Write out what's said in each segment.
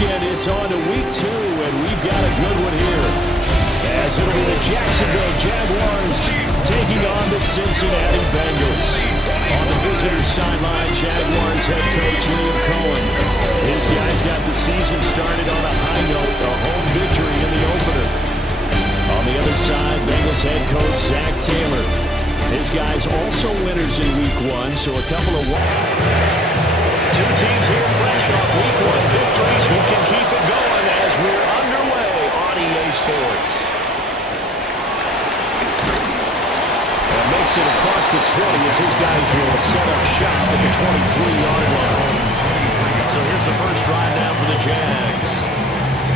weekend. It's on to week 2, and we've got a good one here. As it'll be the Jacksonville Jaguars taking on the Cincinnati Bengals. On the visitor sideline, Jaguars head coach Liam Cohen. His guys got the season started on a high note, a home victory in the opener. On the other side, Bengals head coach Zach Taylor. His guys also winners in week 1, so a couple of... Two teams here fresh off week 1 victories who can keep it going as we're underway on EA Sports. And makes it across the 20 as his guys will set up shop at the 23-yard line. So here's the first drive now for the Jags.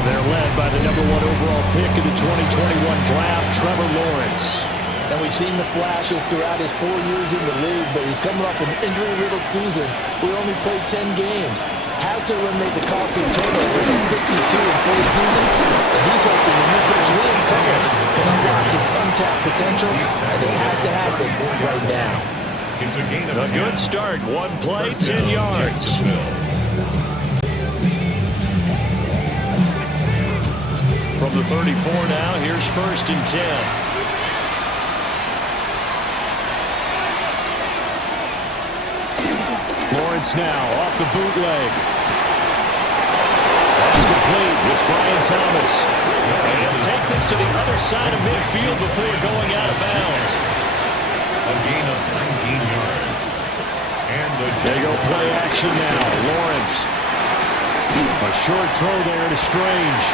They're led by the #1 overall pick in the 2021 draft, Trevor Lawrence. And we've seen the flashes throughout his 4 years in the league, but he's coming off an injury-riddled season. We only played 10 games. Has to eliminate the costly turnovers in 52 in 4 seasons, and he's hoping the new coach Liam Cohen can unlock his untapped potential, and it has to happen right now. A good start. One play, 10 yards. From the 34 now, here's 1st and 10. Lawrence now off the bootleg. That's complete. It's Brian Thomas. And he'll take this to the other side of midfield before going out of bounds. A gain of 19 yards. And they go play action now. Lawrence. A short throw there to Strange.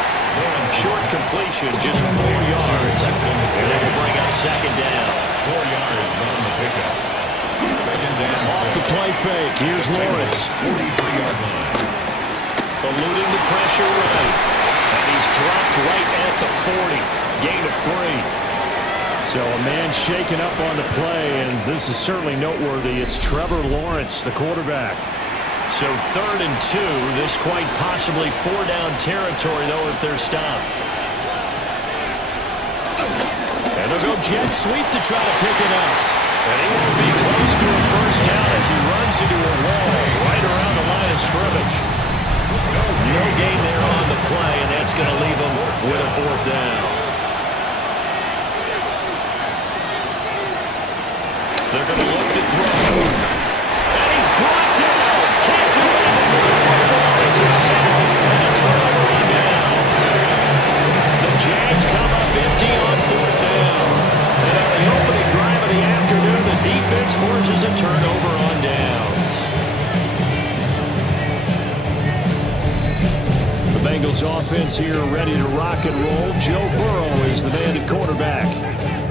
Short completion, just 4 yards. And they will bring up 2nd down. 4 yards on the pickup. Off the play fake. Here's Lawrence. 43-yard line. Eluding the pressure right. And he's dropped right at the 40. Gain of 3. So a man shaken up on the play, and this is certainly noteworthy. It's Trevor Lawrence, the quarterback. So 3rd and 2. This quite possibly 4-down territory, though, if they're stopped. And they'll go jet sweep to try to pick it up. And he will be close to a 1st down as he runs into a wall right around the line of scrimmage. No gain there on the play, and that's going to leave him with a 4th down. They're going to look to throw. And he's brought down. Can't do anything with the football. It's a sack and a turnover on down. The Jags come up empty on 4th down. And on the opening drive of the afternoon, the defense forces a turnover on downs. The Bengals offense here ready to rock and roll. Joe Burrow is the man at quarterback.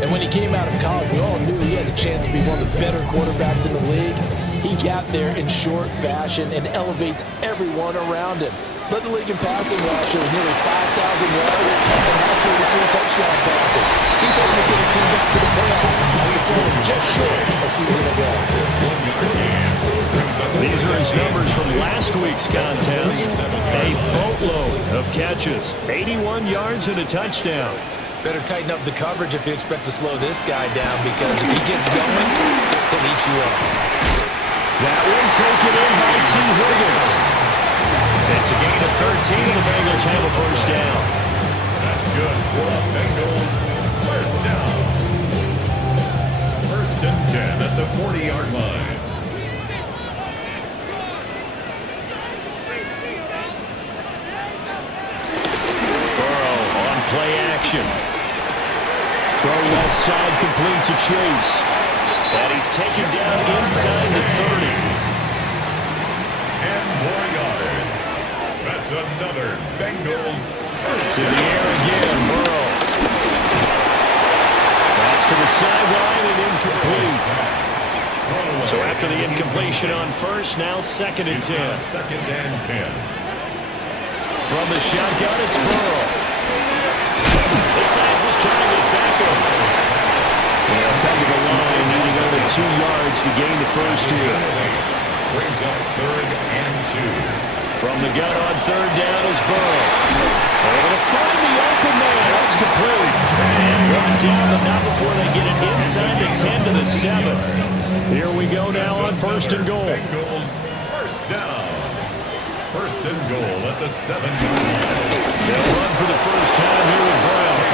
And when he came out of college, we all knew he had a chance to be one of the better quarterbacks in the league. He got there in short fashion and elevates everyone around him. Led the league in passing last year with nearly 5,000 yards and halfway to 3 touchdown passes. He's hoping to get his team back to the playoffs. He falls just short a season ago. These are his numbers from last week's contest. A boatload of catches, 81 yards and a touchdown. Better tighten up the coverage if you expect to slow this guy down, because if he gets going, he'll eat you up. That one taken in by T. Higgins. It's a gain of 13, and the Bengals have a 1st down. That's good for the Bengals. 1st down. 1st and 10 at the 40-yard line. Burrow on play action. Throw left side complete to Chase. And he's taken down inside the 30. 10 more yards. That's another Bengals. To the air again, Burrow. That's to the sideline and incomplete. So after the incompletion on 1st, now 2nd and 10. 2nd and 10. From the shotgun, it's Burrow. He finds his target back over. They'll come to the line, needing only 2 yards to gain the 1st here. Brings up 3rd and 2. From the gun on 3rd down is Burrow. Able to find the open man. That's complete. And brought down, but not before they get it inside the 10 to the 7. Here we go now on 1st and goal. Bengals 1st down. First and goal at the 7-yard line. They'll run for the first time here with Brown.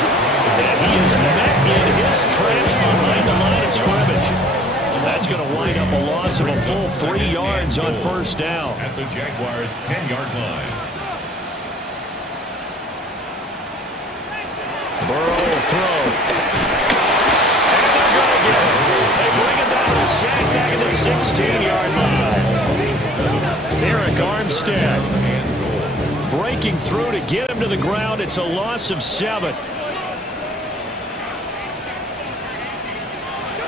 And he is met in his tracks behind the line of scrimmage. That's going to wind up a loss of a full 3 yards on first down. At the Jaguars' 10-yard line. Burrow will throw. And they're going to get it. They bring it down to sack back at the 16-yard line. Eric Armstead breaking through to get him to the ground. It's a loss of 7.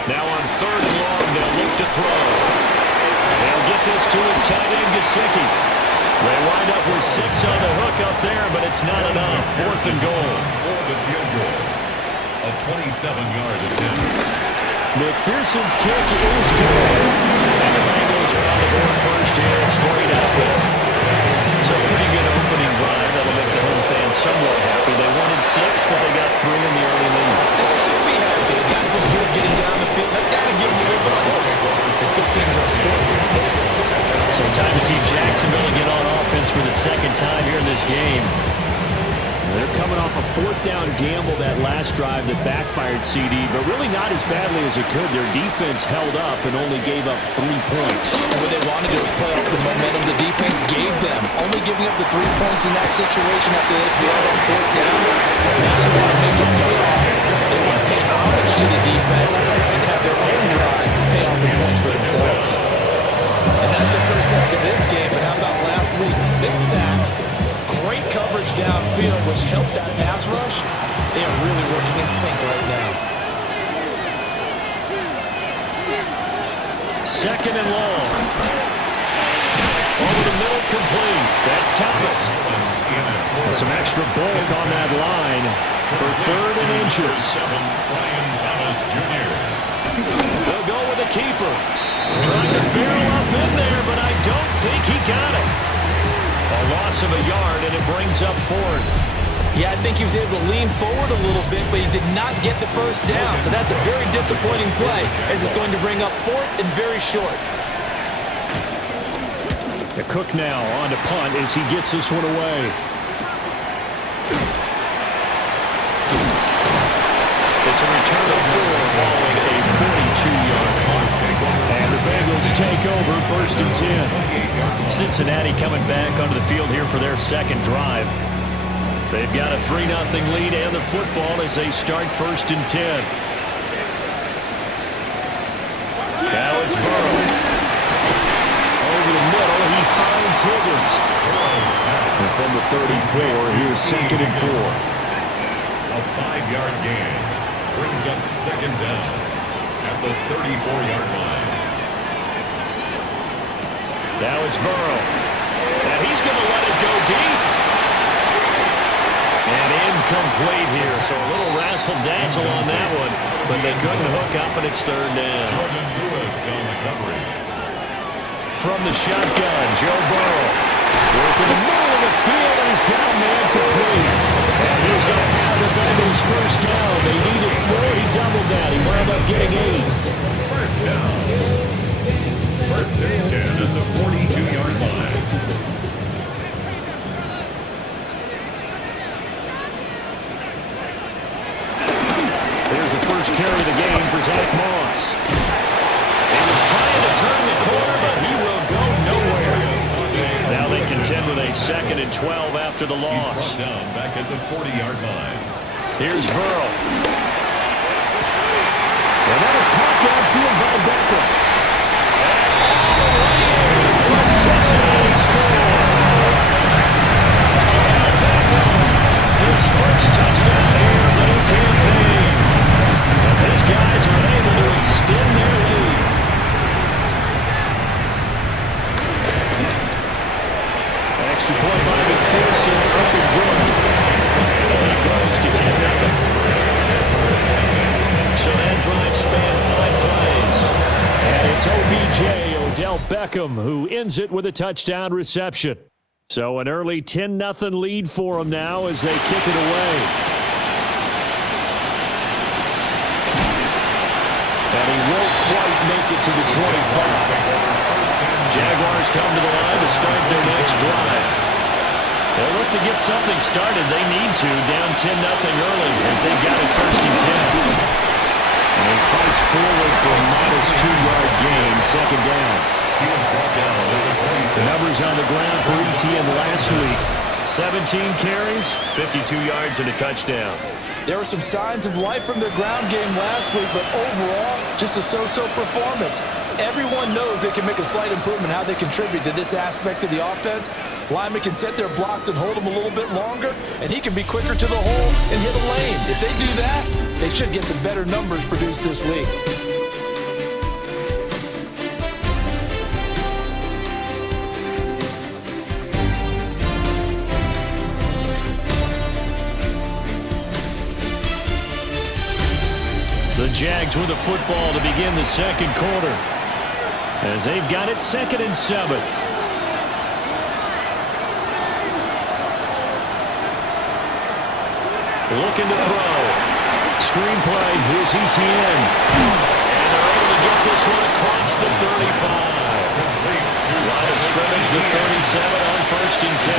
Now on 3rd and long, they'll look to throw. They'll get this to his tight end, Gesicki. They wind up with 6 on the hook up there, but it's not enough. 4th and goal. For the field goal. A 27-yard attempt. McPherson's kick is good. And the Bengals are on the board first here. It's 3-0. So a pretty good opening drive. That'll make the home fans somewhat happy. They wanted 6, but they got 3 in the early lead. And they should be happy. The guys are good getting down the field. That's got to give them a little bit of hope. The good things are scored. So time to see Jacksonville get on offense for the second time here in this game. They're coming off a 4th down gamble that last drive that backfired CD, but really not as badly as it could. Their defense held up and only gave up 3 points. And what they wanted to do was play off the momentum the defense gave them. Only giving up the 3 points in that situation after this blood on 4th down. Now they want to make it pay off. They want to pay homage to the defense and have their own drive pay off the points for themselves. And that's the first sack of this game, but how about last week? 6 sacks. Great coverage downfield, which helped that pass rush. They are really working in sync right now. 2nd and long. Over the middle, complete. That's Thomas. Some extra bulk on that line for 3rd and inches. Brian Thomas Jr. They'll go with a keeper. Trying to barrel up in there, but I don't think he got it. A loss of a yard, and it brings up 4th. Yeah, I think he was able to lean forward a little bit, but he did not get the first down. So that's a very disappointing play, as it's going to bring up 4th and very short. The Cook now on to punt as he gets this one away. It's a return of 4 following a 42-yard punt. And the Bengals take over 1st and 10. Cincinnati coming back onto the field here for their second drive. They've got a 3-0 lead and the football as they start 1st and 10. Now it's Burrow. Over the middle, he finds Higgins. And from the 34, here's 2nd and 4. A 5-yard gain brings up 2nd down at the 34-yard line. Now it's Burrow. And he's going to let it go deep. And incomplete here. So a little razzle-dazzle on that one. But they couldn't hook up, and it's 3rd down. Jordan Lewis on the coverage. From the shotgun, Joe Burrow. Working the middle of the field, and he's got a man complete. And he's going to have the Bengals first down. They needed 4. He doubled that. He wound up getting 8. First down. 1st and 10 at the 42-yard line. Here's the first carry of the game for Zach Moss. He was trying to turn the corner, but he will go nowhere. Now they contend with a 2nd and 12 after the loss. He's brought down back at the 40-yard line. Here's Burrow. And that is caught downfield by Beckham. For a Cincinnati score. His first touchdown here of the new campaign. As his guys are able to extend their lead. Extra point by McPherson, up and good. And it goes to 10-0. So that drive spanned 5 plays. And it's OBJ, Odell Beckham, who ends it with a touchdown reception. So an early 10-0 lead for them now as they kick it away. And he won't quite make it to the 25. Jaguars come to the line to start their next drive. They'll look to get something started. They need to, down 10-0 early as they've got it 1st and 10. And he fights forward for a modest 2-yard gain, 2nd down. He was brought down at the 27. The numbers on the ground for ETN last week. 17 carries, 52 yards, and a touchdown. There were some signs of life from their ground game last week, but overall, just a so-so performance. Everyone knows they can make a slight improvement how they contribute to this aspect of the offense. Linemen can set their blocks and hold them a little bit longer, and he can be quicker to the hole and hit a lane. If they do that, they should get some better numbers produced this week. The Jags with the football to begin the 2nd quarter as they've got it 2nd and 7. Looking to throw. Screenplay. Here's ETN. And they're able to get this one across the 35. Line of scrimmage to 37 on 1st and 10.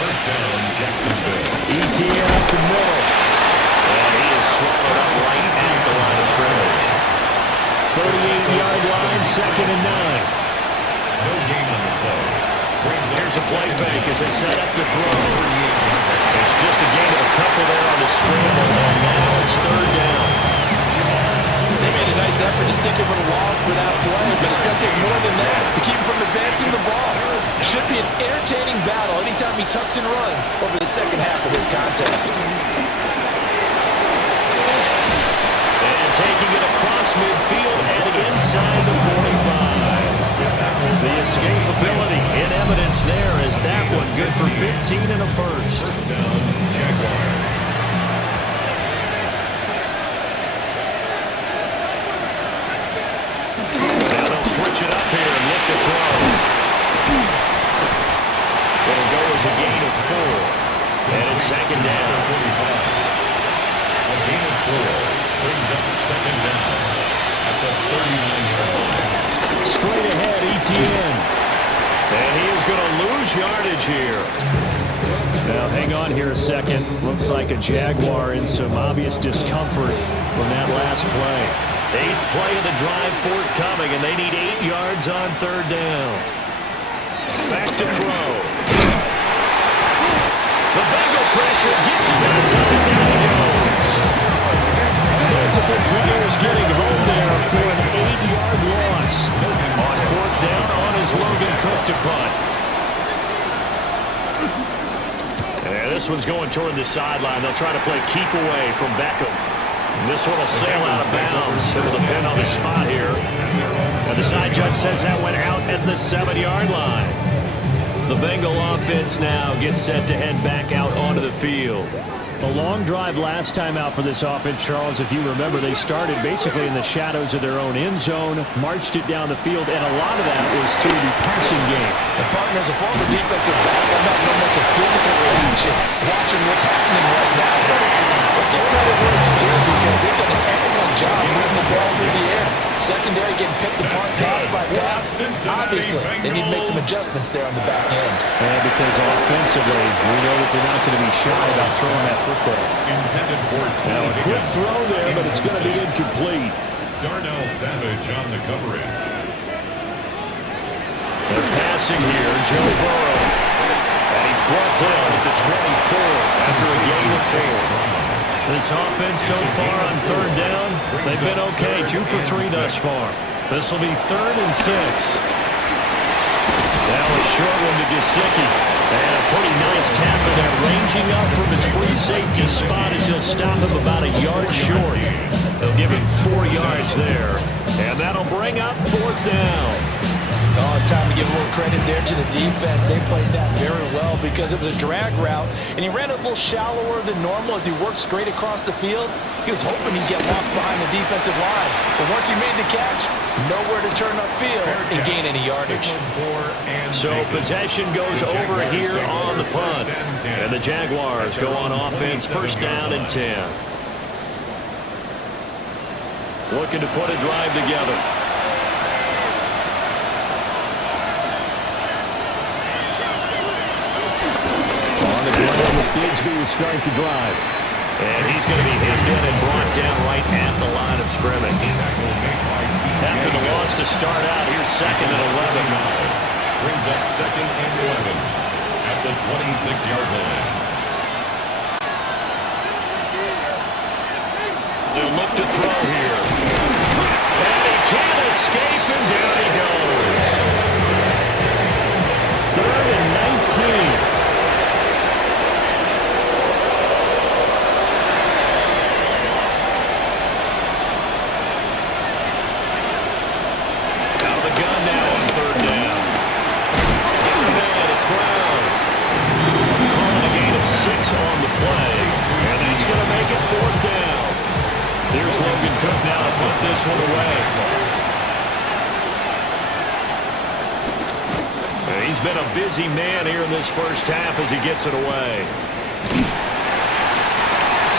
First down, Jacksonville. ETN up the middle. And he is swallowed up right at the line of scrimmage. 38-yard line, 2nd and 9. No gain on the play. Here's a play fake as they set up to throw. It's just a gain of a couple there on the scramble, and now it's 3rd down. They made a nice effort to stick it with a loss for that play, but it's going to take more than that to keep him from advancing the ball. Should be an entertaining battle anytime he tucks and runs over the 2nd half of this contest. And taking it across midfield and inside the 45. The escapability in evidence there as that one good for 15 and a first. First down, Jaguars. Now they'll switch it up here and look to throw. It'll go as a gain of 4. And it's 2nd down. A gain of 4 brings up 2nd down at the 39-yard line. Straight ahead, ETN. And he is going to lose yardage here. Now, hang on here a second. Looks like a Jaguar in some obvious discomfort from that last play. 8th play of the drive forthcoming, and they need 8 yards on 3rd down. Back to throw. The Bengal pressure gets him in time. Down he goes. Multiple players getting home there for an 8-yard loss. On 4th down on his Logan Cook to punt. And this one's going toward the sideline. They'll try to play keep away from Beckham. And this one will sail out of bounds. It'll depend on the spot here. And the side judge says that went out at the 7-yard line. The Bengal offense now gets set to head back out onto the field. A long drive last time out for this offense, Charles. If you remember, they started basically in the shadows of their own end zone, marched it down the field, and a lot of that was through the passing game. The partner is a former defensive back. I'm having almost a physical reaction watching what's happening right now. Let's give credit where it's due because they've done an excellent job moving the ball through the air. Secondary getting picked apart pass by pass. Obviously, they need to make some adjustments there on the back end. And because offensively, we know that they're not going to be shy about throwing that football. Intended for Now a quick throw there, but it's going to be incomplete. Darnell Savage on the coverage. They're passing here, Joe Burrow. And he's brought down at the 24 after a gain of 4. This offense so far on 3rd down, they've been okay, 2 for 3 thus far. This will be 3rd and 6. Now a short one to Gesicki. And a pretty nice tackle there, ranging up from his free safety spot as he'll stop him about a yard short. They'll give him 4 yards there. And that'll bring up 4th down. Oh, it's time to give a little credit there to the defense. They played that very well because it was a drag route, and he ran a little shallower than normal as he worked straight across the field. He was hoping he'd get lost behind the defensive line, but once he made the catch, nowhere to turn upfield and gain any yardage. So possession goes over here on the punt, and the Jaguars go on offense, 1st down and 10. Looking to put a drive together. Bigsby will start the drive. And he's going to be hemmed in and brought down right at the line of scrimmage. After the loss to start out, here's second and 11. Brings up second and 11 at the 26-yard line. They'll look to throw here. And he can't escape, and down he goes. 3rd and 19. Gun now on 3rd down. Get the man, it's Brown. Calling a gain of 6 on the play. And that's going to make it 4th down. Here's Logan Cook now to put this one away. And he's been a busy man here in this first half as he gets it away.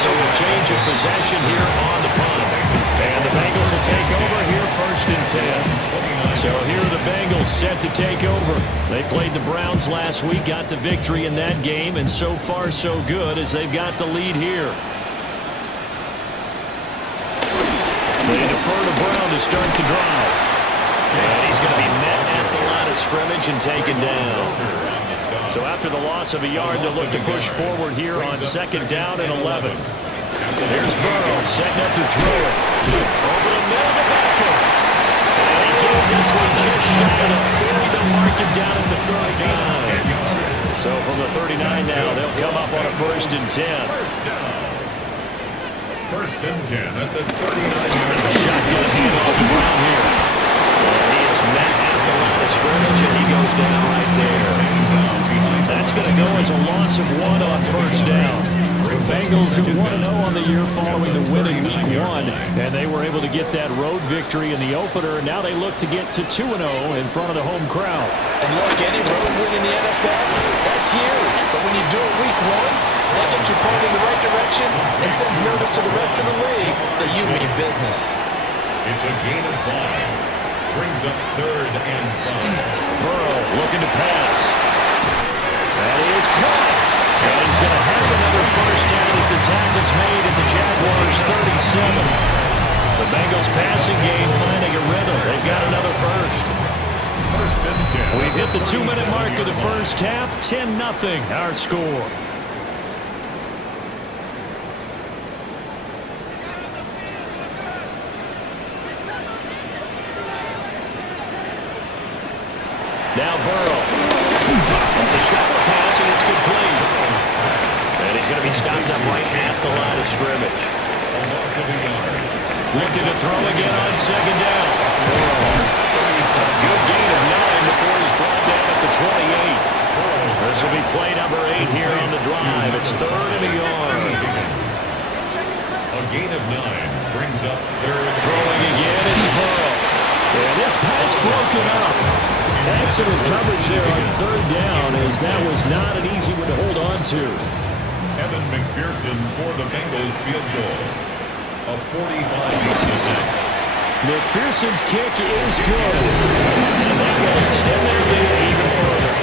So a change of possession here on the punt. And the Bengals will take over here 1st and 10. So here are the Bengals set to take over. They played the Browns last week, got the victory in that game, and so far so good as they've got the lead here. They defer to Brown to start the drive. And he's going to be met at the line of scrimmage and taken down. So after the loss of a yard, they'll look to push forward here on 2nd down and 11. There's Burrow setting up to throw it. Over the middle of the backer. And he gets this one just shy of the 40 to mark him down at the 39. So from the 39 now, they'll come up on a 1st and 10. 1st and 10 at the 39-yard line. Shotgun handoff to Brown here. And he is met at the line of scrimmage, and he goes down right there. That's going to go as a loss of 1 on 1st down. Bengals who 1-0 on the year following the win in Week 1, and they were able to get that road victory in the opener. Now they look to get to 2-0 in front of the home crowd. And look, any road win in the NFL, that's huge. But when you do it Week 1, that gets you pointed in the right direction and sends notice to the rest of the league that you mean business. It's a gain of 5. Brings up 3rd and 5. Burrow looking to pass. That is caught. And he's going to have another 1st down as the tackle's made at the Jaguars' 37. The Bengals passing game finding a rhythm. They've got another 1st. 1st and 10. We've hit the 2-minute mark of the first half. 10-0 our score. Now Burrow. It's a shallow pass, and it's complete. And he's going to be stopped up right at the line of scrimmage. Looking to throw again on 2nd down. A good gain of 9 before he's brought down at the 28. This will be play number 8 here on the drive. It's 3rd and a yard. A gain of 9 brings up 3rd. Throwing again, it's Burrow. And this pass broken up. Excellent coverage there on 3rd down, as that was not an easy one to hold on to. Evan McPherson for the Bengals field goal. A 45-yard attempt. McPherson's kick is good. And that will extend their lead even further.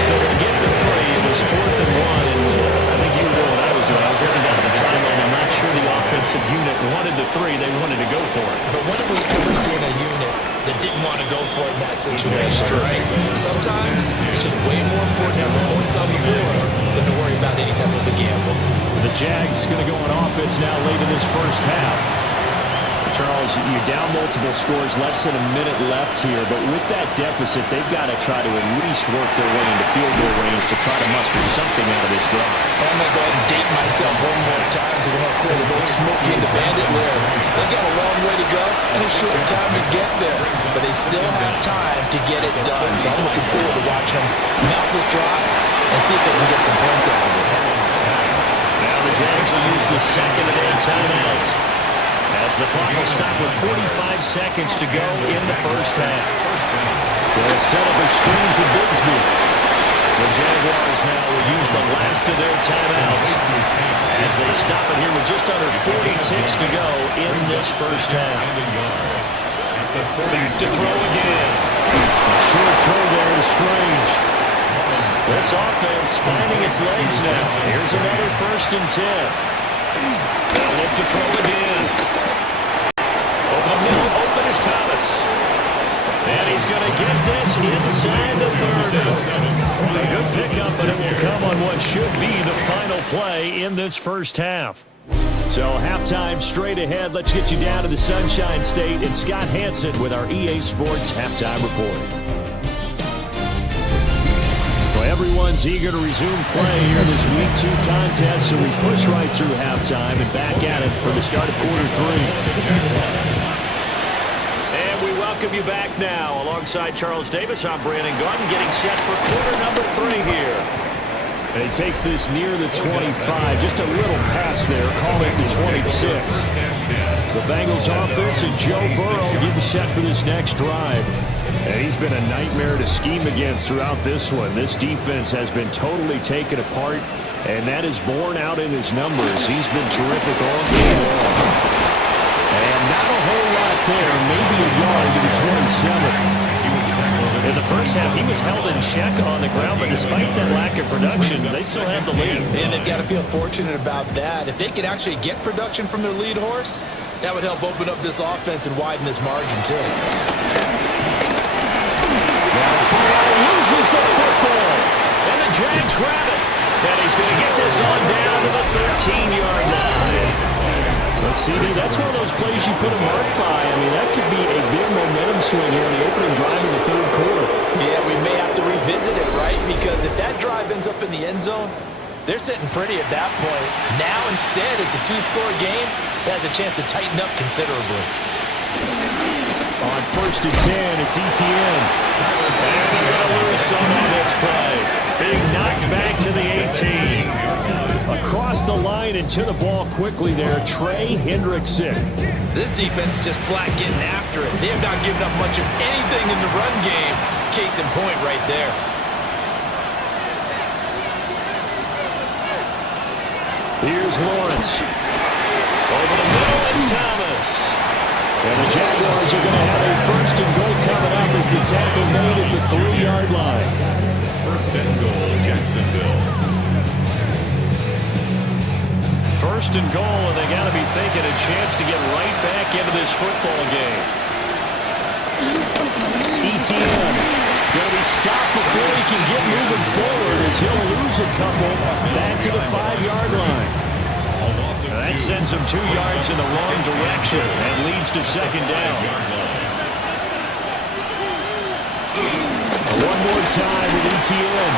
So to get the 3, it was 4th and 1, and I think you were doing what I was doing. I was looking down the sideline. I'm not sure the offensive unit wanted the 3. They wanted to go for it. But when have we ever seen a unit that didn't want to go for it in that situation, right? Sometimes it's just way more important to have the points on the board than to worry about any type of a gamble. The Jags going to go on offense now late in this first half. Charles, you're down multiple scores, less than a minute left here, but with that deficit, they've got to try to at least work their way into field goal range to try to muster something out of this drive. I'm going to go ahead and date myself one more time because I'm going to call the little Smokey and the Bandit there. They've got a long way to go and a short time to get there, but they still have time to get it done. So I'm looking forward to watching them mount this drive and see if they can get some points out of it. Now the Jags will use the 2nd and 8 timeouts, as the clock will stop with 45 seconds to go in the first half. They'll set up a screen for Bigsby. The Jaguars now will use the last of their timeouts as they stop it here with just under 40 ticks to go in this first half. Back to throw again. A short throw there to Strange. This offense finding its legs now. Here's another 1st and 10. They'll look to throw again. Over the middle, open is Thomas. And he's going to get this inside the 30. A good pickup, but it will come on what should be the final play in this first half. So halftime straight ahead. Let's get you down to the Sunshine State and Scott Hansen with our EA Sports halftime report. Well, everyone's eager to resume play here in this Week 2 contest, so we push right through halftime and back at it for the start of quarter 3. And we welcome you back now. Alongside Charles Davis, I'm Brandon Gaudin, getting set for quarter number 3 here. And he takes this near the 25. Just a little pass there. Call it the 26. The Bengals offense and Joe Burrow getting set for this next drive. And he's been a nightmare to scheme against throughout this one. This defense has been totally taken apart, and that is borne out in his numbers. He's been terrific all game long. And not a whole lot there. Maybe a yard to the 27. In the first half, he was held in check on the ground, but despite that lack of production, they still have the lead. And they've got to feel fortunate about that. If they could actually get production from their lead horse, that would help open up this offense and widen this margin, too. Now, Burrow loses the football, and the Jags grab it. And he's going to get this on down to the 13-yard line. Well, CD, that's one of those plays you put a mark by. I mean, that could be a big momentum swing here in the opening drive of the 3rd quarter. Yeah, we may have to revisit it, right? Because if that drive ends up in the end zone, they're sitting pretty at that point. Now, instead, it's a 2-score game that has a chance to tighten up considerably. On 1st and 10, it's Etienne. And they're going to lose some on this play. Being knocked back to the 18. Across the line and to the ball quickly there, Trey Hendrickson. This defense is just flat getting after it. They have not given up much of anything in the run game. Case in point right there. Here's Lawrence. Over the middle, it's Thomas. And the Jaguars are going to have a 1st and goal coming up as the tackle made at the 3-yard line. 1st and goal, Jacksonville. 1st and goal, and they got to be thinking a chance to get right back into this football game. Etienne going to be stopped before he can get moving forward as he'll lose a couple back to the 5-yard line. That sends him 2 yards in the wrong direction and leads to 2nd down. One more time with Etienne.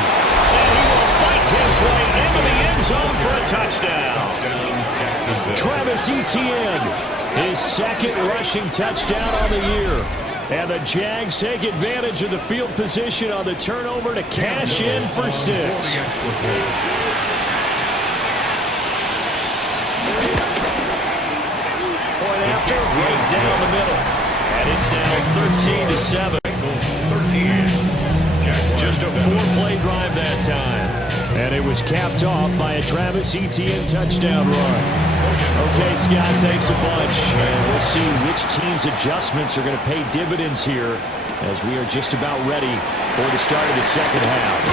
And he will fight his way into the end zone for a touchdown. Travis Etienne, his 2nd rushing touchdown on the year. And the Jags take advantage of the field position on the turnover to cash in for 6. Point after, right down the middle. And it's now 13-7. Just a 4-play drive that time. And it was capped off by a Travis Etienne touchdown run. Okay, Scott, thanks a bunch. And we'll see which team's adjustments are going to pay dividends here as we are just about ready for the start of the 2nd half.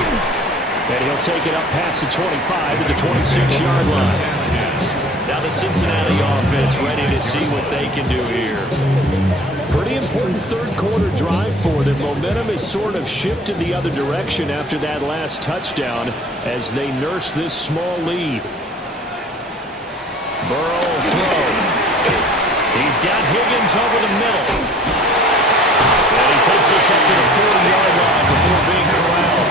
And he'll take it up past the 25 to the 26-yard line. Now the Cincinnati offense ready to see what they can do here. Pretty important 3rd quarter drive for them. Momentum has sort of shifted the other direction after that last touchdown as they nurse this small lead. Burrow will throw. He's got Higgins over the middle. And he takes this up to the 40-yard line before being corralled.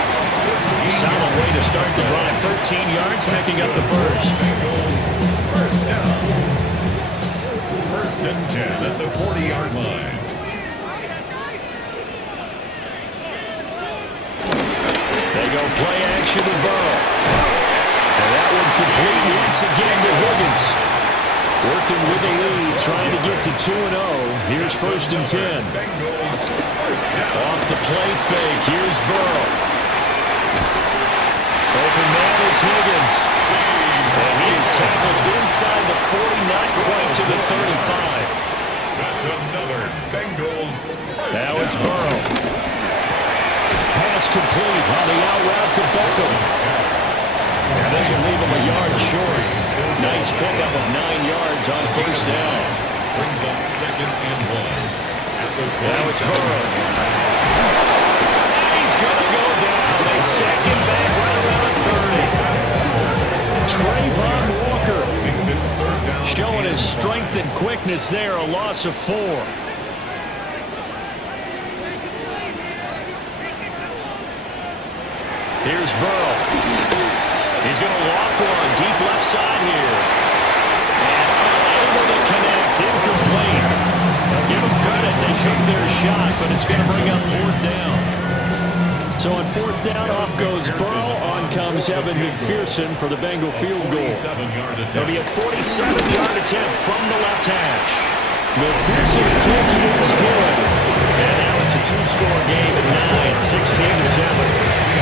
Solid way to start the drive. 13 yards, picking up the 1st. 1st down. 1st and 10 at the 40-yard line. They go play action with Burrow. And that one complete once again to Higgins. Working with the lead, trying to get to 2-0. Here's 1st and 10. Off the play fake, here's Burrow. Open man is Higgins. And he is tackled inside the 40, not quite to the 35. That's another Bengals. Now it's Burrow. Pass complete on the out route to Beckham. And this will leave him a yard short. Nice pickup of 9 yards on first down. Brings up 2nd and 1. Now it's Burrow. He's going to go down. They sack him back right around 30. Trayvon Walker Showing his strength and quickness there. A loss of 4. Here's Burrow. He's going to loft one deep left side here. And unable to connect. Incomplete. I'll give them credit. They took their shot, but it's going to bring up 4th down. So on 4th down, off goes Burrow. On comes Evan McPherson for the Bengal field goal. It'll be a 47-yard attempt from the left hash. McPherson's kick is good. And now it's a 2-score game at 9, 16-7.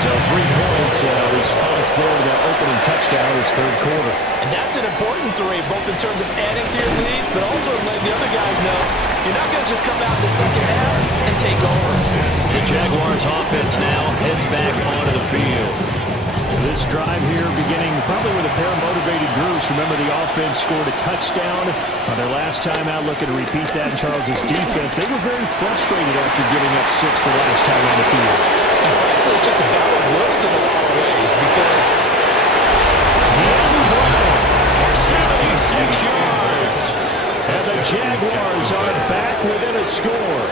So 3 points response there to that opening touchdown is 3rd quarter. And that's an important 3, both in terms of adding to your lead, but also letting the other guys know you're not going to just come out in the second half and take over. The Jaguars offense now heads back onto the field. This drive here beginning probably with a pair of motivated groups. Remember, the offense scored a touchdown on their last time out. Looking to repeat that in Charles' defense. They were very frustrated after giving up 6 the last time on the field. And frankly, it's just a battle of wills in a lot of ways because De'Aaron Brown, 76 yards. and the Jaguars are back within a score.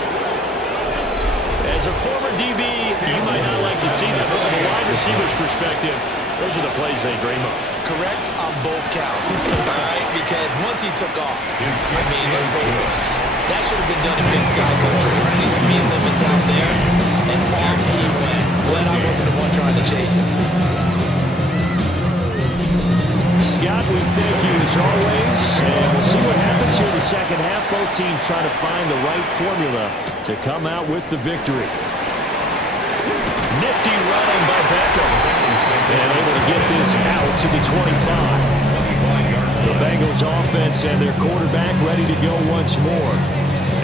As a former DB, you might not like to see that, but from a wide receiver's perspective, those are the plays they dream of. correct on both counts, all right? Because once he took off, I mean, let's face it, that should have been done in Big Sky Country. These speed limits out there, and off he went. Glad I wasn't the one trying to chase him. Scott, we thank you as always, and we'll see what happens here in the second half. Both teams trying to find the right formula to come out with the victory. Nifty running by Beckham. And able to get this out to the 25. The Bengals offense and their quarterback ready to go once more.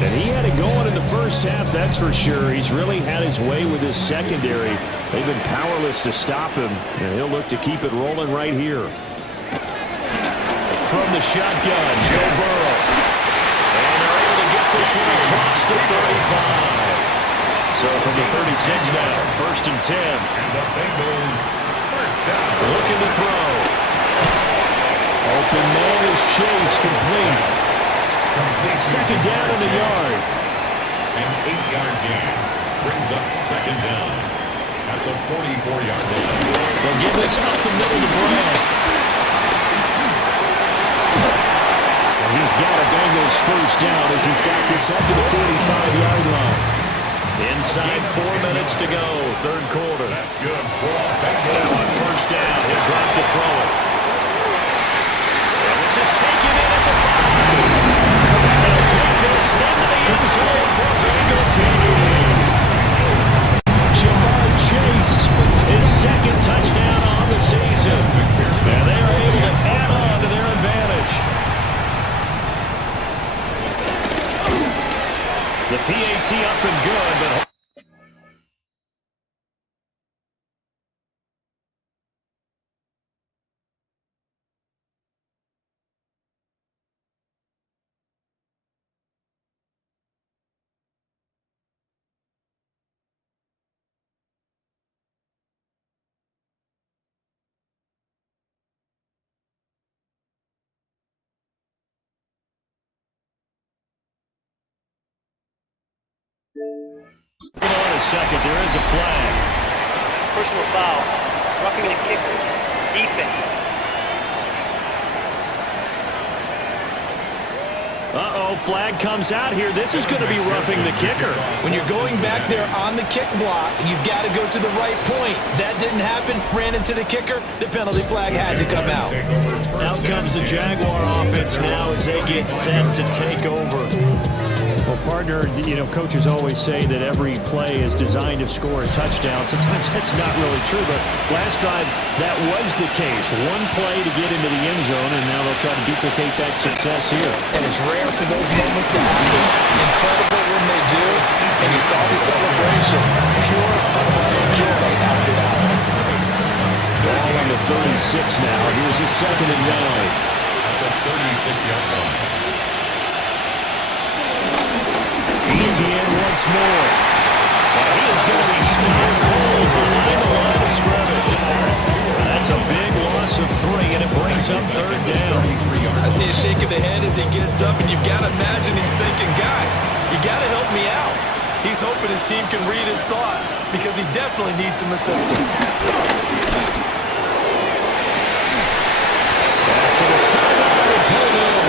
And he had it going in the first half, that's for sure. He's really had his way with his secondary. They've been powerless to stop him, and he'll look to keep it rolling right here. From the shotgun, Joe Burrow. And they're able to get this one across the 35. So from the 36 now, 1st and 10. And the Bengals first down. Looking to throw. Open man is Chase, complete. Second down in the yard. An 8-yard gain brings up 2nd down at the 44-yard line. They'll give this up the middle to Brown. And he's got a Bengals first down as he's got this up to the 45-yard line. Inside 4 minutes to go, 3rd quarter. That's good for Bengals. Now on first down, he'll drop to throw it. And this is taken in at the 5. They'll take this into the end zone for Bengal team. Jamar Chase, His 2nd touchdown on the season. And they are able to add on to their advantage. The PAT up and good, but hold on a second, there is a flag. Personal foul. Roughing the kicker. Defense. Uh-oh, flag comes out here. This is going to be roughing the kicker. When you're going back there on the kick block, you've got to go to the right point. That didn't happen. Ran into the kicker. The penalty flag had to come out. Out comes the Jaguar offense now as they get set to take over. Well, partner, coaches always say that every play is designed to score a touchdown. Sometimes that's not really true, but last time that was the case. One play to get into the end zone, and now they'll try to duplicate that success here. And it's rare for those moments to happen. Incredible when they do. And you saw the celebration. Pure, unbelievable joy after that. Ball on the 36 now. Here's a 2nd and 9. At the 36-yard line. Easy in once more. He is going to be stone cold behind the line of scrimmage. That's a big loss of 3, and it brings up 3rd down. I see a shake of the head as he gets up, and you've got to imagine he's thinking, guys, you got to help me out. He's hoping his team can read his thoughts because he definitely needs some assistance. Pass to the sideline and pulled in.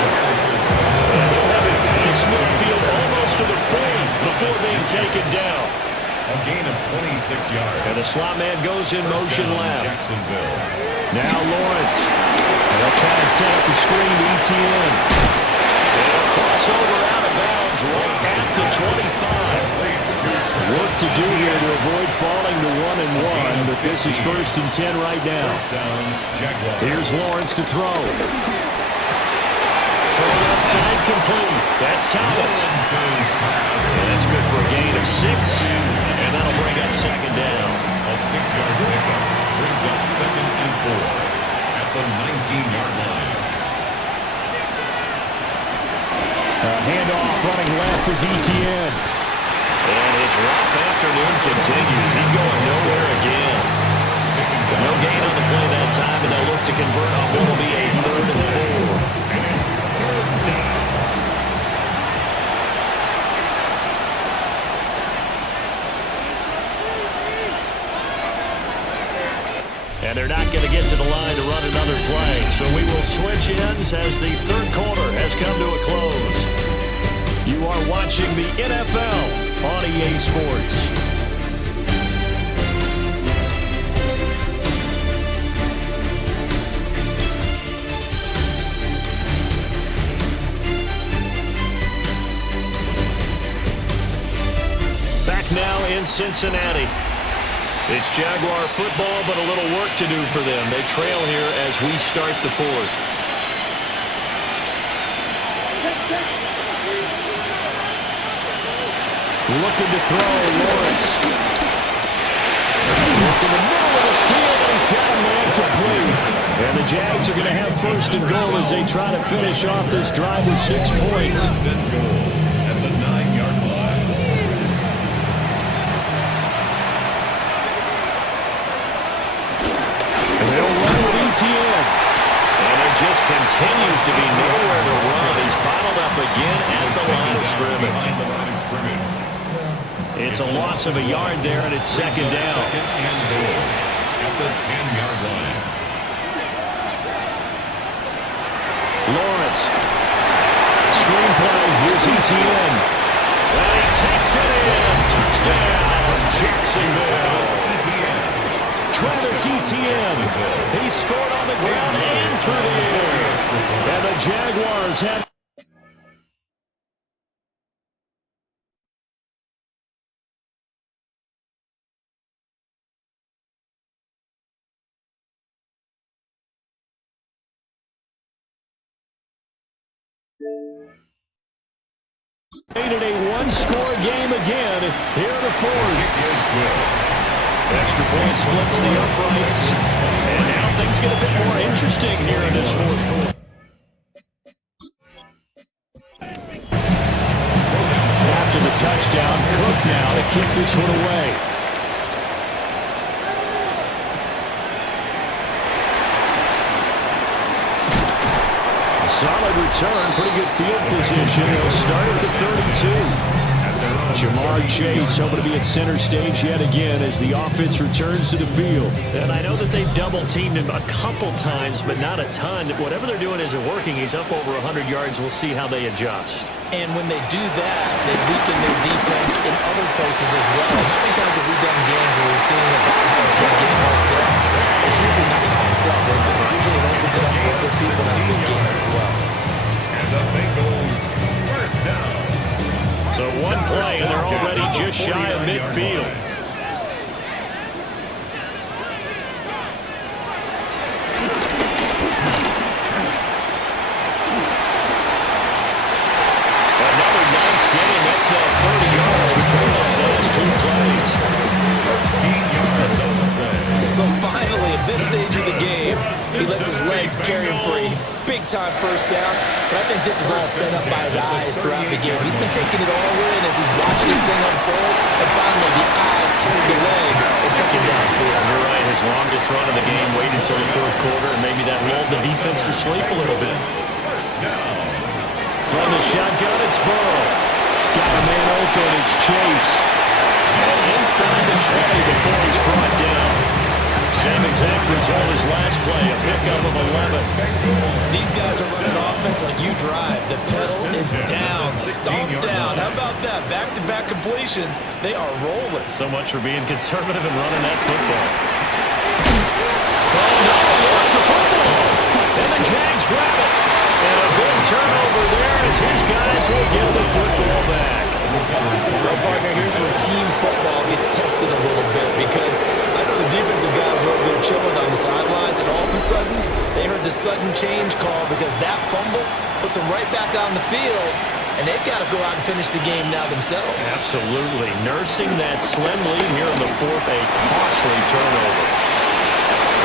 And he'll have it past midfield almost to the 40 before being taken down. A gain of 26 yards. And the slot man goes in motion left. Jacksonville. Now Lawrence. And they'll try to set up the screen to ETN. And crossover out of bounds right at the 25. Work to do here to avoid falling to 1-1, but this is 1st and 10 right now. First down, Jaguars. Here's Lawrence to throw. Throw outside complete. That's Thomas. And that's good for a gain of 6. And that'll bring up 2nd down. A 6-yard pickup brings up 2nd and 4 at the 19-yard line. Handoff running left is ETN. And his rough afternoon continues. He's going nowhere again. No gain on the play that time, and they'll look to convert on what will be a 3rd and 4. And they're not going to get to the line to run another play. So we will switch ends as the 3rd quarter has come to a close. You are watching the NFL on EA Sports. Back now in Cincinnati. It's Jaguar football, but a little work to do for them. They trail here as we start the 4th. Looking to throw, Lawrence. Look in the middle of the field, and he's got a man complete. And the Jags are going to have 1st and goal as they try to finish off this drive with 6 points. 1st and goal at the 9-yard line. And they'll run with ETN. And there just continues to be nowhere to run. He's bottled up again at the line of scrimmage. It's a loss of a yard there, and it's 2nd down. 2nd and goal at the 10-yard line. Lawrence. Screenplay. Here's ETN. Well, he takes it in. Touchdown, Jacksonville. Travis ETN. He scored on the ground and through the air. And the Jaguars have... made it a one-score game again here in the 4th. Extra point splits the uprights. And now things get a bit more interesting here in this 4th quarter. After the touchdown, Cook now to kick this one away. A solid return, pretty good field position. They'll start at the 32. Jamar Chase hoping to be at center stage yet again as the offense returns to the field. And I know that they've double-teamed him a couple times, but not a ton. Whatever they're doing isn't working. He's up over 100 yards. We'll see how they adjust. And when they do that, they weaken their defense in other places as well. How many times have we done games where we've seen a guy have a big game like this? It's usually not by himself, is it? Usually it opens it up for other people in big games as well. And the Bengals first down. one play, and they're already just shy of midfield. Another nice game. That's now 30 yards between those last two plays. 13 yards on the play. So finally, at this stage of the game, he lets his legs carry him for a big-time first down. But I think this is all set up by his eyes throughout the game. He's been taking it all in as he's watched this thing unfold. And finally, the eyes carried the legs and took him downfield. You're right. His longest run of the game waited until the fourth quarter, and maybe that lulled the defense to sleep a little bit. First down. From the shotgun, it's Burrow. Got a man open, it's Chase. And inside the 20 before he's brought down. Same exact result as last play, a pickup of 11. These guys are running offense like you drive. The pedal is down, stomped down. How about that? Back-to-back completions. They are rolling. So much for being conservative and running that football. Oh, no, it's the football. And the Jags grab it. And a big turnover there as his guys will get the football back. Well, partner, here's where team football gets tested a little bit because I know the defensive guys were over there chilling on the sidelines, and all of a sudden, they heard the sudden change call because that fumble puts them right back on the field, and they've got to go out and finish the game now themselves. Absolutely. Nursing that slim lead here in the fourth, a costly turnover.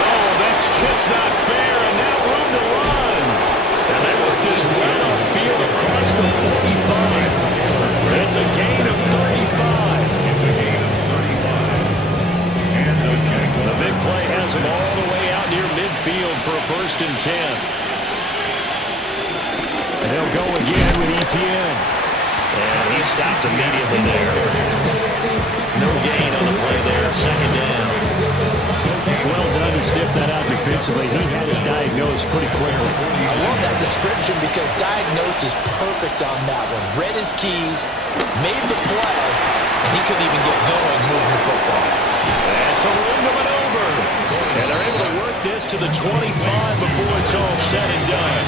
Oh, that's just not fair, and now room to run. And they was just right on field across the 45. It's a gain of 35. It's a gain of 35. And the Jaguars. The big play has them all the way out near midfield for a 1st and 10. And they'll go again with Etienne. And he stopped immediately there. No gain on the play there, 2nd down. Well done to sniff that out defensively. He had it diagnosed pretty quickly. I love that description because diagnosed is perfect on that one. Read his keys, made the play, and he couldn't even get going moving the football. That's a room to maneuver. And they're able to work this to the 25 before it's all said and done.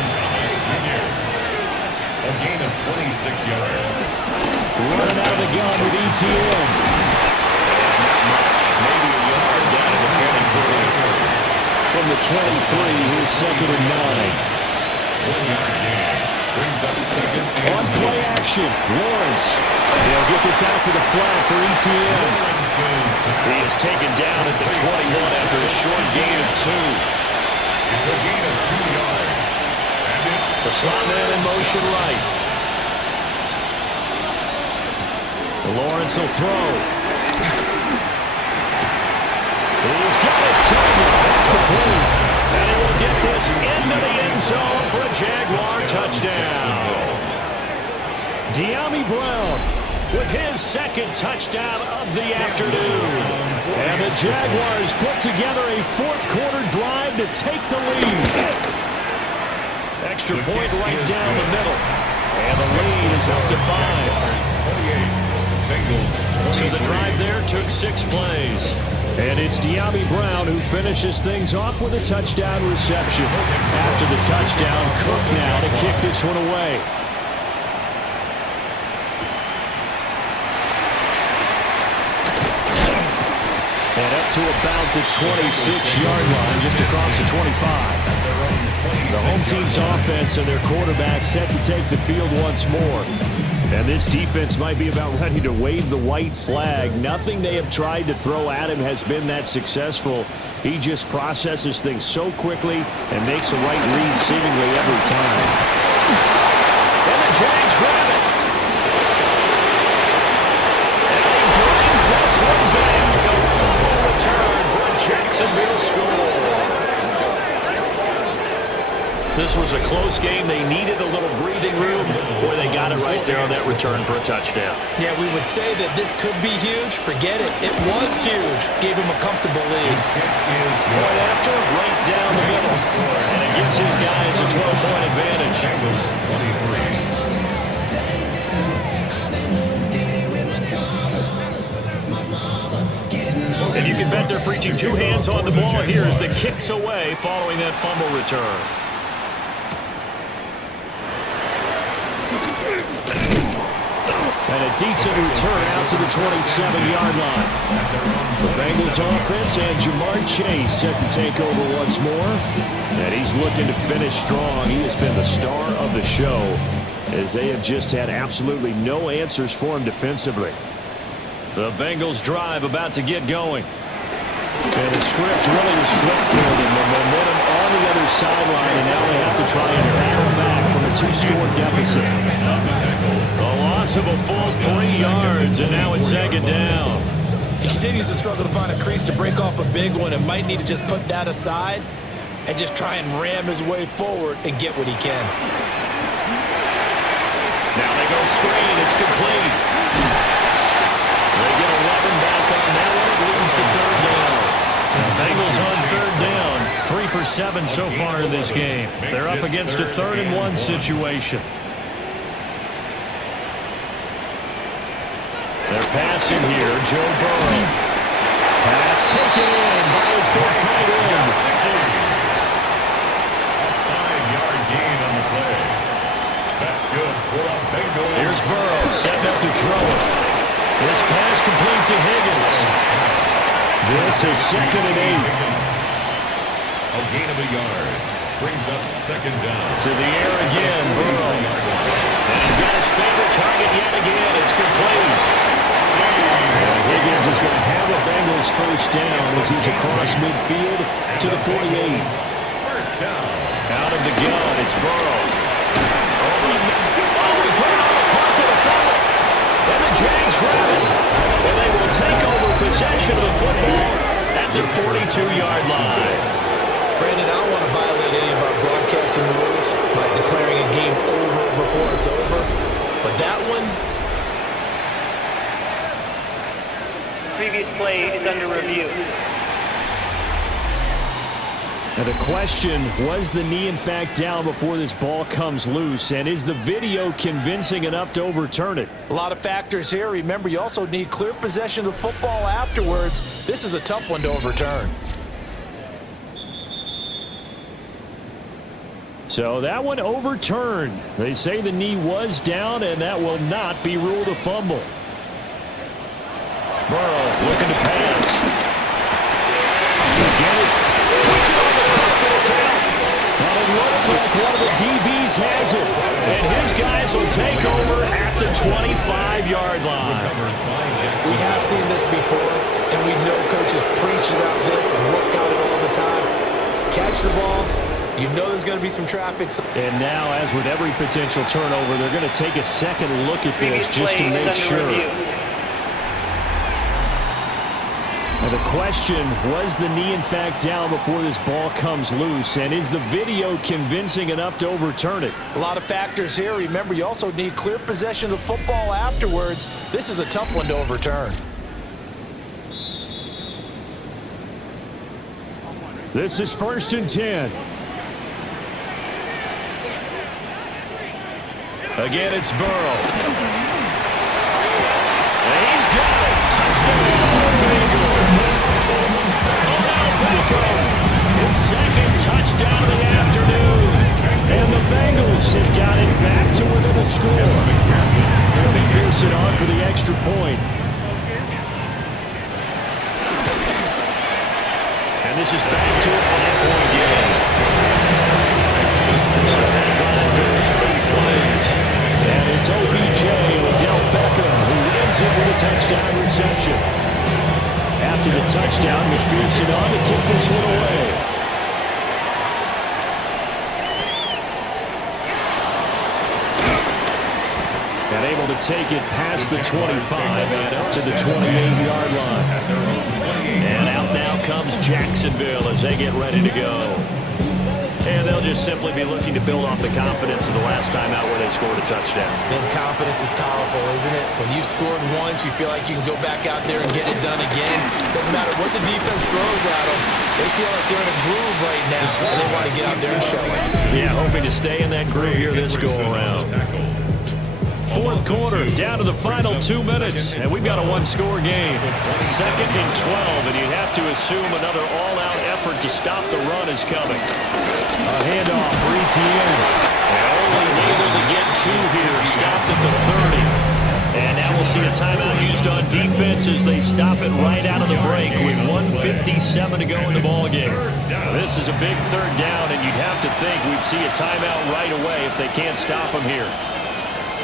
A gain of 26 yards. Running out of the gun with Etienne. Not much, maybe a yard down at the 23. From the 23, here's 2nd and 9. 1-yard gain. Brings up 2nd and On play action, Lawrence. They'll get this out to the flat for Etienne. He is taken down at the 21 after a short gain of 2. It's a gain of 2 yards. And it's The slot man in motion right. Lawrence will throw. He's got his target. That's complete. And he will get this into the end zone for a Jaguar touchdown. De'Ami Brown With his 2nd touchdown of the afternoon. and the Jaguars put together a 4th quarter drive to take the lead. Extra point right down the middle. And the lead is up to 5. 28. Bengals. So the drive there took 6 plays. And it's De'Ami Brown who finishes things off with a touchdown reception. After the touchdown, Cook now to kick this one away. And up to about the 26-yard line, just across the 25. The home team's offense and their quarterback set to take the field once more. And this defense might be about ready to wave the white flag. Nothing they have tried to throw at him has been that successful. He just processes things so quickly and makes the right read seemingly every time. And the Jags grab it. And he brings this one back. A fumble return for a Jacksonville score. This was a close game. They needed a little breathing room. Boy, they got it right there on that return for a touchdown. Yeah, we would say that this could be huge. Forget it. It was huge. Gave him a comfortable lead. Point after, right down the middle. And it gives his guys a 12-point advantage. And you can bet they're preaching 2 hands on the ball here as the kick's away following that fumble return. And a decent return out to the 27-yard line. The Bengals offense and Jamar Chase set to take over once more. And he's looking to finish strong. He has been the star of the show, as they have just had absolutely no answers for him defensively. The Bengals drive about to get going. And the script really is flipped for them. The momentum on the other sideline, and now they have to try and battle back from a 2-score deficit. A loss of a full 3 yards, and now it's second down. He continues to struggle to find a crease to break off a big one and might need to just put that aside and just try and ram his way forward and get what he can. Now they go screen. It's complete. They get 11 back on that one. It leads to third down. Bengals on third down. 3 for 7 so far in this game. They're up against a 3rd-and-1 situation. They're passing here. Joe Burrow. Pass taken in by his big tight end. A 5-yard gain on the play. That's good for a Bengals. Here's Burrow setting up to throw it. This pass complete to Higgins. This is 2nd and 8. A gain of a yard. Brings up second down. To the air again, Burrow. And he's got his favorite target yet again. It's complete. Higgins is going to have the Bengals first down as he's across midfield to the 48. First down. Out of the gun, it's Burrow. Over the middle. Oh, he put it on the clock with a foul. And the Jags grab it. And they will take over possession of the football at the 42-yard line. Brandon, I don't want to violate any of our broadcasting rules by declaring a game over before it's over. But that one, Previous play is under review. And the question, was the knee in fact down before this ball comes loose? And is the video convincing enough to overturn it? a lot of factors here. Remember, you also need clear possession of the football afterwards. This is a tough one to overturn. So that one overturned. They say the knee was down, and that will not be ruled a fumble. Burrow looking to pass. Again, it's puts it on the clock, but it's out. And it looks like one of the DBs has it. And his guys will take over at the 25-yard line. We have seen this before, and we know coaches preach about this and work out it all the time. Catch the ball. You know there's going to be some traffic. And now, as with every potential turnover, they're going to take a second look at this just to make sure. And the question, was the knee in fact down before this ball comes loose? And is the video convincing enough to overturn it? A lot of factors here. Remember, you also need clear possession of the football afterwards. This is a tough one to overturn. This is 1st and 10. Again, it's Burrow. And he's got it. Touchdown, Bengals. His second touchdown of the afternoon. And the Bengals have got it back to within a score. McPherson on for the extra point. And this is back to a 5-point game. So that drive goes 3 plays. And it's OBJ, Odell Beckham, who ends it with a touchdown reception. After the touchdown, McPherson on to kick this one away. And able to take it past the 25 and up to the 28-yard line. And out now comes Jacksonville as they get ready to go. And they'll just simply be looking to build off the confidence of the last time out where they scored a touchdown. Then confidence is powerful, isn't it? When you've scored once, you feel like you can go back out there and get it done again. Doesn't matter what the defense throws at them. They feel like they're in a groove right now, and they want to get out there and show it. Yeah, hoping to stay in that groove here this go-around. 4th quarter, down to the final 2 minutes, and we've got a 1-score game. 2nd and 12, and you'd have to assume another all-out effort to stop the run is coming. A handoff for Etienne. And only able to get 2 here, stopped at the 30. And now see a timeout used on defense as they stop it right out of the break with 1:57 to go in the ballgame. This is a big third down, and you'd have to think we'd see a timeout right away if they can't stop him here.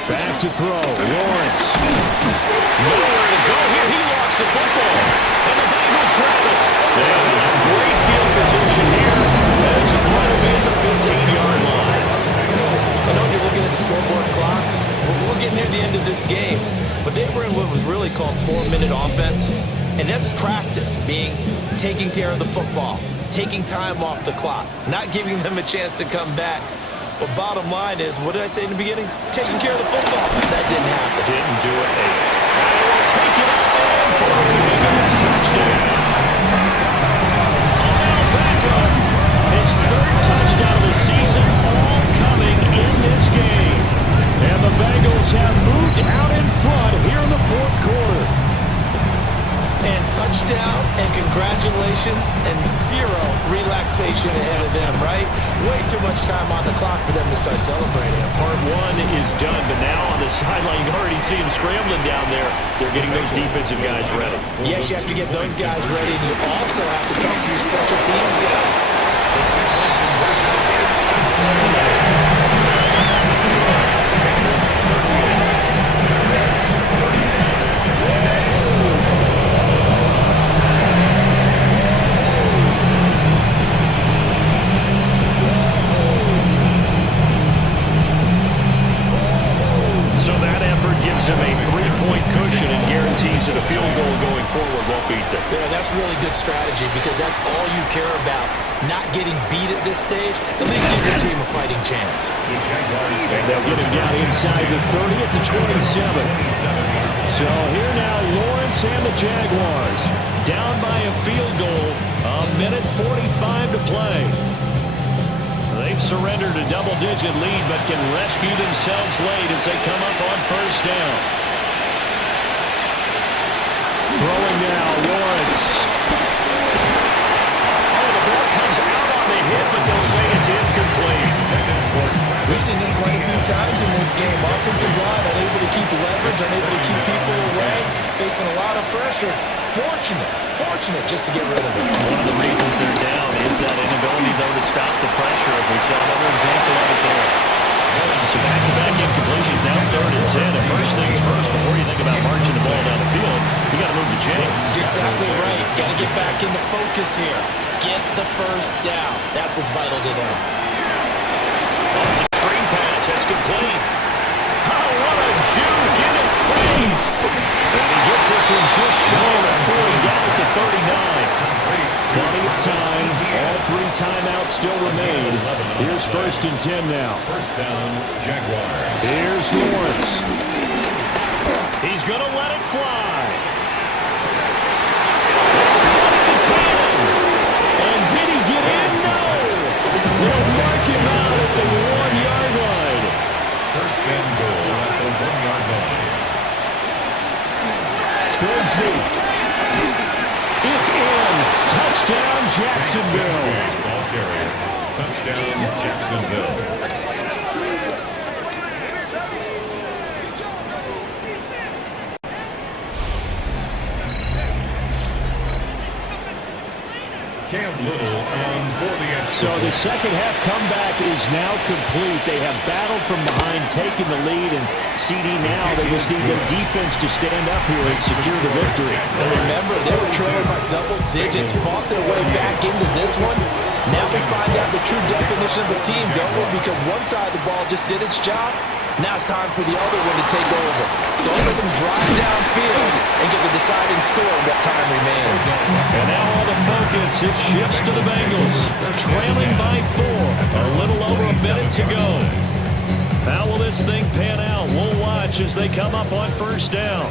Back to throw. Lawrence. Nowhere to go here. He lost the football. And the Bengals grab it. They have great field position here as the play will be at the 15-yard line. I know you're looking at the scoreboard clock. We're getting near the end of this game. But they were in what was really called 4-minute offense. And that's practice, taking care of the football, taking time off the clock, not giving them a chance to come back. But bottom line is, what did I say in the beginning? Taking care of the football. That didn't happen. Didn't do it. And we'll take it out for a Bengals touchdown. Odell Beckham, his third touchdown of the season, all coming in this game. And the Bengals have moved out in front here in the fourth quarter. And touchdown, and congratulations, and zero relaxation ahead of them, right? Way too much time on the clock for them to start celebrating. Part one is done, but now on the sideline, you can already see them scrambling down there. They're getting those defensive guys ready. Yes, you have to get those guys ready, and you also have to talk to your special teams guys. So that effort gives him a 3-point cushion and guarantees that a field goal going forward won't beat them. Yeah, that's really good strategy because that's all you care about. Not getting beat at this stage, at least give your team a fighting chance. And they'll get him down inside the 30 at the 27. So here now, Lawrence and the Jaguars Down by a field goal, a minute 45 to play. They've surrendered a double-digit lead, but can rescue themselves late as they come up on first down. throwing now, Lawrence. Oh, the ball comes out on the hit, but they'll say it's incomplete. We've seen this quite a few times in this game. Offensive line unable to keep leverage, unable to keep people away, facing a lot of pressure. Fortunate just to get rid of it. One of the reasons they're down is that inability, though, to stop the pressure. We saw another example of it there. So back-to-back incompletions, now 3rd and 10. And first things first, before you think about marching the ball down the field, you got to move the chains. You're exactly right. Got to get back into focus here. Get the first down. That's what's vital to them. It's a screen pass. That's complete. Oh, what a juke into space. And he gets this one just shy of the 40, down at the 39. Plenty of time. All 3 timeouts still remain. Here's 1st and 10 now. First down, Jaguars. Here's Lawrence. He's going to let it fly. It's caught at the 10. And did he get in? No. They'll mark him out at the 1-yard line. First and goal at the 1-yard line. Bigsby. It's in. Touchdown, Jacksonville. Ball carrier. Touchdown, Jacksonville. Cam Little on for the extra. So the second half comeback is now complete. They have battled from behind, taking the lead, and CD now they just need their defense to stand up here and secure the victory. And remember, they were trailing by double digits, fought their way back into this one. Now we find out the true definition of a team, don't we? Because one side of the ball just did its job. Now it's time for the other one to take over. Don't let them drive downfield and get the deciding score what time remains. And now all the focus, it shifts to the Bengals. Trailing by 4. A little over a minute to go. How will this thing pan out? We'll watch as they come up on first down.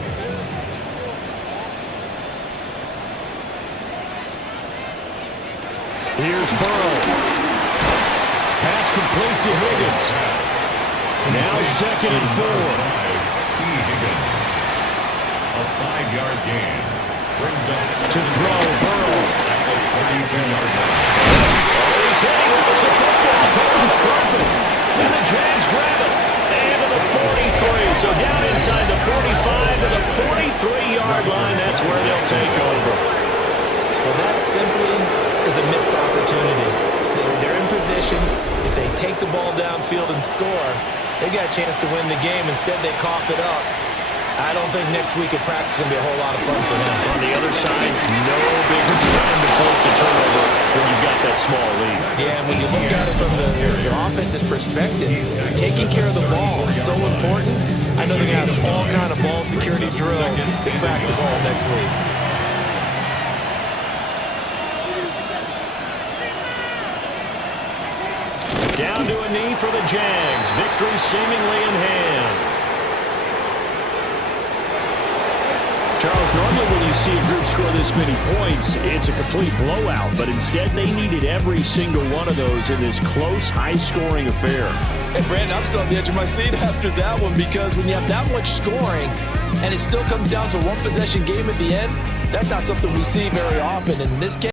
Here's Burrow. Pass complete to Higgins. Now 2nd and 4. T. Higgins. A 5-yard gain. Brings up To throw, Burrow. at the 32-yard line. Oh, he's hitting lost the football. And the Jags grab it. And to the 43. So down inside the 45 to the is a missed opportunity. They're in position. If they take the ball downfield and score, they got a chance to win the game. Instead, they cough it up. I don't think next week at practice is going to be a whole lot of fun for him. On the other side, no bigger time to force a turnover when you've got that small lead. Yeah, and when you look at it from the offense's perspective, taking care of the ball is so important. I know they're going to have all kind of ball security drills in practice all next week. Down to a knee for the Jags. Victory seemingly in hand. Charles, normally when you see a group score this many points, it's a complete blowout. But instead, they needed every single one of those in this close, high-scoring affair. And Brandon, I'm still on the edge of my seat after that one, because when you have that much scoring and it still comes down to one possession game at the end, that's not something we see very often. In this case,